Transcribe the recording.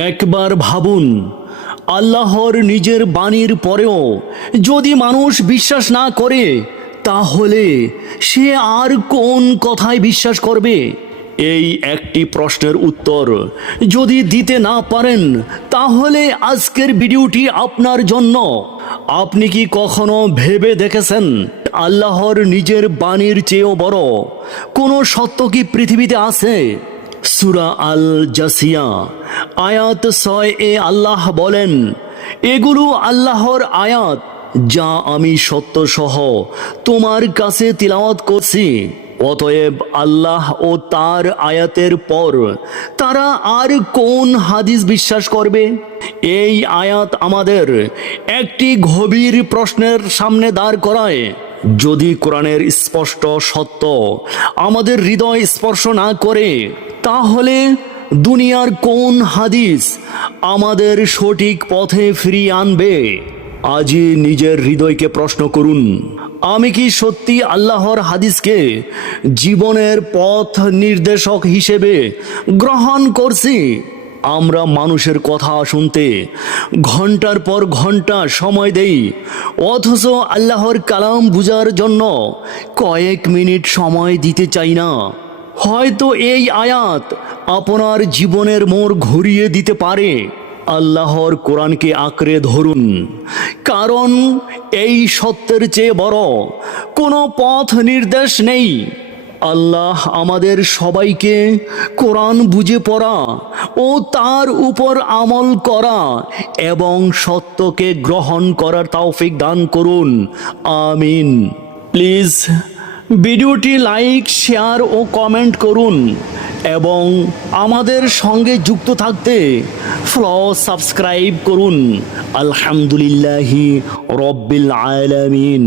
একবার ভাবুন, আল্লাহর নিজের বাণীর পরেও যদি মানুষ বিশ্বাস না করে, তাহলে সে আর কোন কথায় বিশ্বাস করবে? এই একটি প্রশ্নের উত্তর যদি দিতে না পারেন, তাহলে আজকের ভিডিওটি আপনার জন্য। আপনি কি কখনো ভেবে দেখেছেন, আল্লাহর নিজের বাণীর চেয়েও বড় কোনো সত্য কি পৃথিবীতে আছে? সূরা আল জাসিয়া আয়াত 6 আল্লাহ বলেন, এগুলো আল্লাহর আয়াত যা আমি সত্য সহ তোমার কাছে তিলাওয়াত করছি। অতএব আল্লাহ ও তার আয়াতের পর তারা আর কোন হাদিস বিশ্বাস করবে? এই আয়াত আমাদের একটি গভীর প্রশ্নের সামনে দাঁড় করায়। যদি কোরআনের স্পষ্ট সত্য আমাদের হৃদয় স্পর্শ না করে, তাহলে দুনিয়ার কোন হাদিস আমাদের সঠিক পথে ফিরিয়ে আনবে? আজই নিজের হৃদয়কে প্রশ্ন করুন, আমি কি সত্যি আল্লাহর হাদিসকে জীবনের পথ নির্দেশক হিসেবে গ্রহণ করছি? আমরা মানুষের কথা শুনতে ঘন্টার পর ঘন্টা সময় দেই, অথচ আল্লাহর কালাম বুঝার জন্য কয়েক মিনিট সময় দিতে চাই না। হয়তো এই আয়াত আপনার জীবনের মোড় ঘুরিয়ে দিতে পারে। আল্লাহর কোরআনকে আঁকড়ে ধরুন, কারণ এই সত্যের চেয়ে বড় কোনো পথ নির্দেশ নেই। আল্লাহ আমাদের সবাইকে কোরআন বুঝে পড়া ও তার উপর আমল করা এবং সত্যকে গ্রহণ করার তৌফিক দান করুন। আমিন। প্লিজ ভিডিওটি লাইক, শেয়ার ও কমেন্ট করুন এবং আমাদের সঙ্গে যুক্ত থাকতে সাবস্ক্রাইব করুন। আলহামদুলিল্লাহি রব্বিল আলামিন।